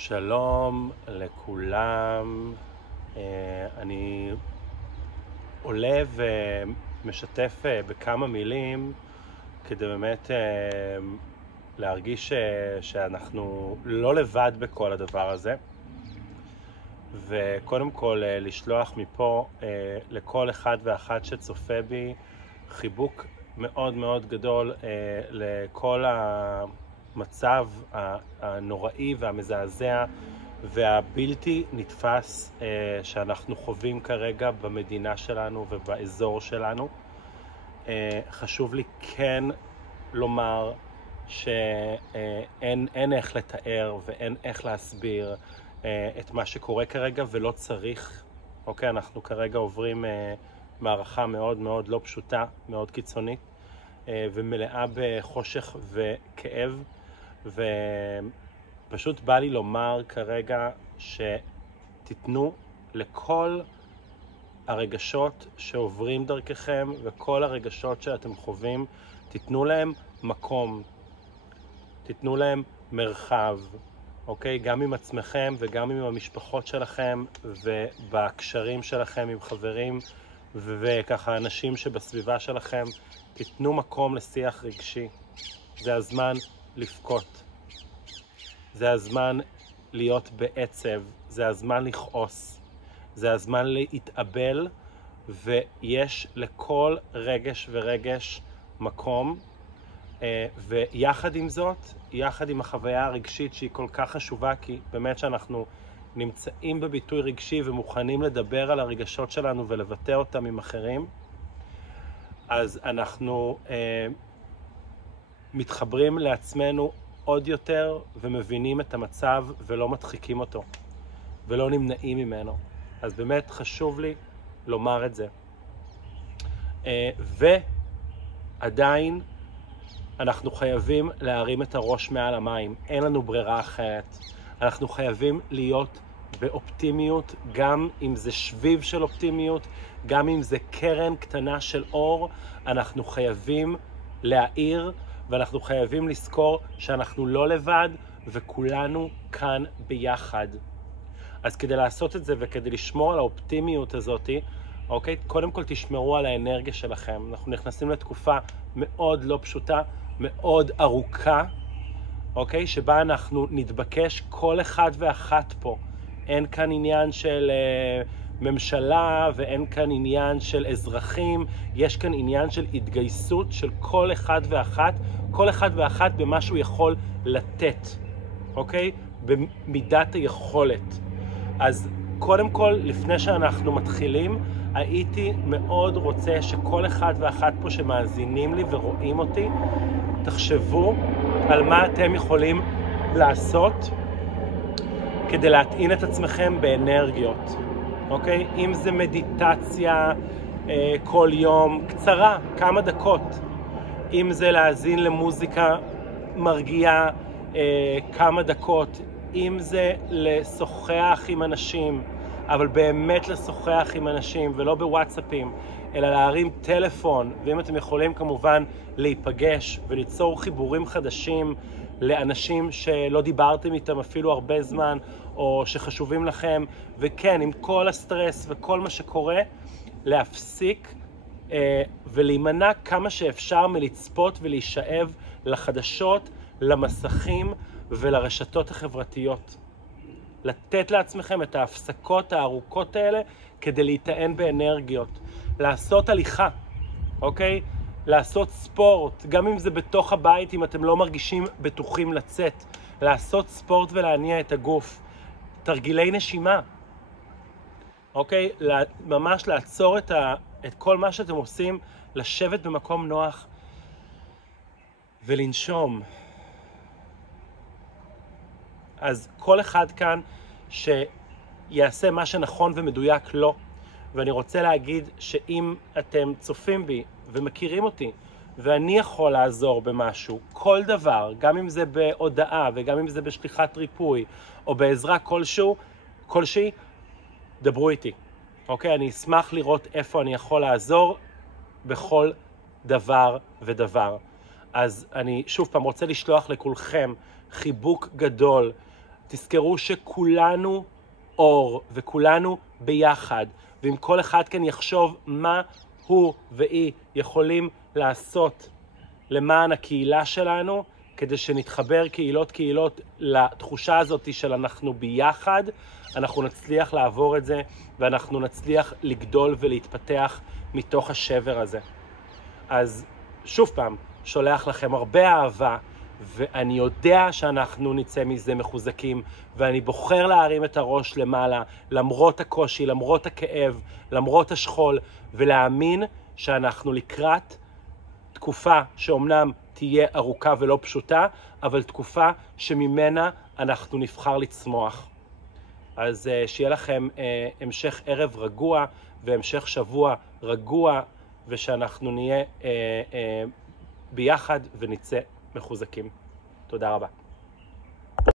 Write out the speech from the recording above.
שלום לכולם, אני עולה ומשתף בכמה מילים כדי באמת להרגיש שאנחנו לא לבד בכל הדבר הזה, וקודם כל לשלוח מפה לכל אחד ואחת שצופה בי חיבוק מאוד מאוד גדול לכל המצב הנוראי והמזעזע והבלתי נתפס שאנחנו חווים כרגע במדינה שלנו ובאזור שלנו. חשוב לי כן לומר שאין איך לתאר ואין איך להסביר את מה שקורה כרגע, ולא צריך. אוקיי, אנחנו כרגע עוברים מערכה מאוד מאוד לא פשוטה, מאוד קיצונית ומלאה בחושך וכאב, ופשוט בא לי לומר כרגע שתיתנו לכל הרגשות שעוברים דרככם וכל הרגשות שאתם חווים, תיתנו להם מקום, תיתנו להם מרחב, אוקיי? גם עם עצמכם וגם עם המשפחות שלכם ובקשרים שלכם עם חברים וככה אנשים שבסביבה שלכם. תיתנו מקום לשיח רגשי. זה הזמן לבכות, זה הזמן להיות בעצב, זה הזמן לכעוס, זה הזמן להתאבל, ויש לכל רגש ורגש מקום. ויחד עם זאת, יחד עם החוויה הרגשית שהיא כל כך חשובה, כי באמת שאנחנו נמצאים בביטוי רגשי ומוכנים לדבר על הרגשות שלנו ולבטא אותם עם אחרים, אז אנחנו מתחברים לעצמנו עוד יותר ומבינים את המצב ולא מדחיקים אותו ולא נמנעים ממנו. אז באמת חשוב לי לומר את זה. ועדיין אנחנו חייבים להרים את הראש מעל המים, אין לנו ברירה אחרת. אנחנו חייבים להיות באופטימיות, גם אם זה שביב של אופטימיות, גם אם זה קרן קטנה של אור. אנחנו חייבים להאיר, ואנחנו חייבים לזכור שאנחנו לא לבד וכולנו כאן ביחד. אז כדי לעשות את זה וכדי לשמור על האופטימיות הזאת, אוקיי, קודם כל תשמרו על האנרגיה שלכם. אנחנו נכנסים לתקופה מאוד לא פשוטה, מאוד ארוכה, אוקיי, שבה אנחנו נתבקש כל אחד ואחת פה. אין כאן עניין של ממשלה ואין כאן עניין של אזרחים, יש כאן עניין של התגייסות של כל אחד ואחת, כל אחד ואחת במה שהוא יכול לתת, אוקיי? במידת היכולת. אז קודם כל, לפני שאנחנו מתחילים, הייתי מאוד רוצה שכל אחד ואחת פה שמאזינים לי ורואים אותי, תחשבו על מה אתם יכולים לעשות כדי להטעין את עצמכם באנרגיות, אוקיי? אם זה מדיטציה כל יום, קצרה, כמה דקות. אם זה להאזין למוזיקה מרגיעה כמה דקות. אם זה לשוחח עם אנשים, אבל באמת לשוחח עם אנשים ולא בוואטסאפים, אלא להרים טלפון, ואם אתם יכולים כמובן להיפגש וליצור חיבורים חדשים לאנשים שלא דיברתם איתם אפילו הרבה זמן, או שחשובים לכם, וכן, עם כל הסטרס וכל מה שקורה, להפסיק ולהימנע כמה שאפשר מלצפות ולהישאב לחדשות, למסכים ולרשתות החברתיות. לתת לעצמכם את ההפסקות הארוכות האלה כדי להיטען באנרגיות. לעשות הליכה, אוקיי? לעשות ספורט, גם אם זה בתוך הבית, אם אתם לא מרגישים בטוחים לצאת. לעשות ספורט ולהניע את הגוף. תרגילי נשימה, אוקיי? ממש לעצור את כל מה שאתם עושים, לשבת במקום נוח ולנשום. אז כל אחד כאן שיעשה מה שנכון ומדויק לו. ואני רוצה להגיד שאם אתם צופים בי ומכירים אותי, ואני יכול לעזור במשהו, כל דבר, גם אם זה בהודעה וגם אם זה בשליחת ריפוי, או בעזרה כלשהי, דברו איתי. אוקיי? אני אשמח לראות איפה אני יכול לעזור בכל דבר ודבר. אז אני שוב פעם רוצה לשלוח לכולכם חיבוק גדול, תזכרו שכולנו אור וכולנו ביחד, ואם כל אחד כאן יחשוב מה הוא והיא יכולים לעשות למען הקהילה שלנו, כדי שנתחבר קהילות לתחושה הזאת של אנחנו ביחד, אנחנו נצליח לעבור את זה, ואנחנו נצליח לגדול ולהתפתח מתוך השבר הזה. אז שוב פעם, שולח לכם הרבה אהבה, ואני יודע שאנחנו נצא מזה מחוזקים, ואני בוחר להרים את הראש למעלה, למרות הקושי, למרות הכאב, למרות השכול, ולהאמין שאנחנו לקראת תקופה שאומנם תהיה ארוכה ולא פשוטה, אבל תקופה שממנה אנחנו נבחר לצמוח. אז שיהיה לכם המשך ערב רגוע והמשך שבוע רגוע, ושאנחנו נהיה ביחד ונצא מחוזקים. תודה רבה.